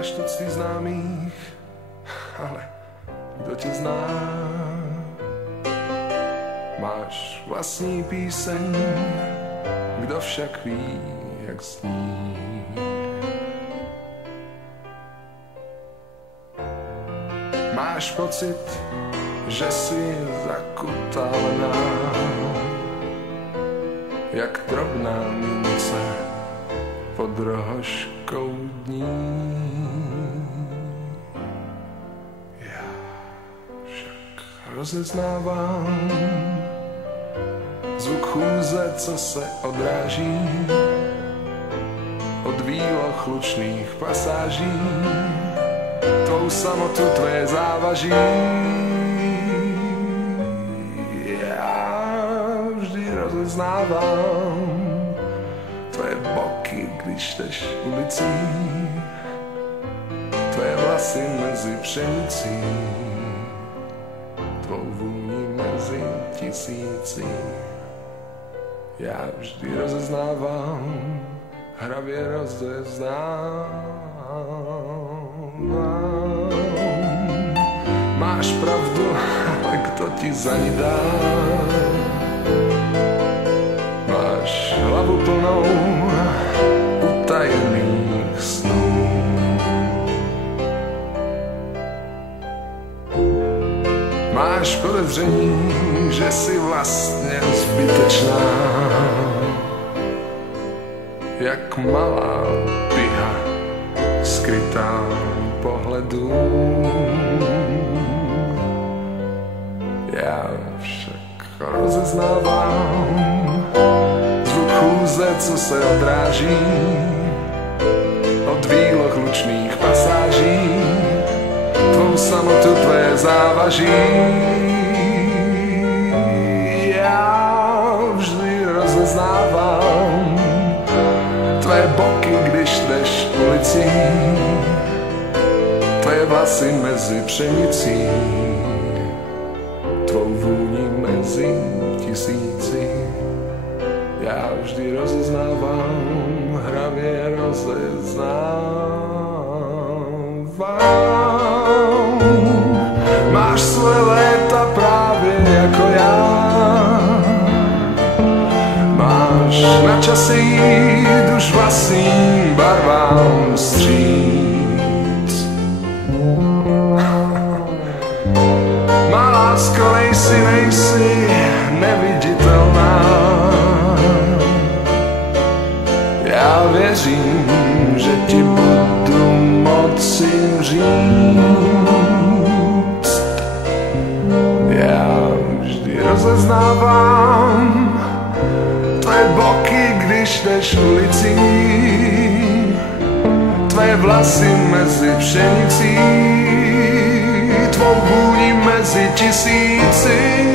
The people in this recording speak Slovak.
Máš tucty známých, ale kdo tě zná? Máš vlastní píseň, kdo však ví, jak zní. Máš pocit, že si zakutalená, jak drobná mince pod rohožkou dní. Já však rozeznávám zvuk chůze, co se odráží od výloh lučných pasáží, tvou samotu, tvé závaží. Já vždy rozeznávám tvé boky, když jdeš ulicí, tvé vlasy mezi pšenicí, tvou vůni mezi tisíci. Já vždy rozeznávám, hravě rozeznávám. Máš pravdu, ale kdo ti za ní dá? Máš hlavu plnou utajených snů. Máš podezření, že jsi vlastně zbytečná, jak malá piha skrytá pohledu. Já však rozeznávám zvuk chůze, co se odráží od výloh lučných pasáží, tvou samotu, tvé závaží. Já vždy rozeznávám tvé boky, když jdeš ulicí, tvé vlasy mezi pšenicí, tvou vůni mezi tisíci. Já vždy rozeznávám, hravě rozeznávám. Máš své léta právě jako já, máš na čase jít už vlastním barvám vstříc. Má lásko, nejsi neviditelná. Já věřím, že ti budu moci říct. Já vždy rozeznávám tvé boky, když jdeš ulicí, tvé vlasy mezi pšenicí, tvou vůni mezi tisíci.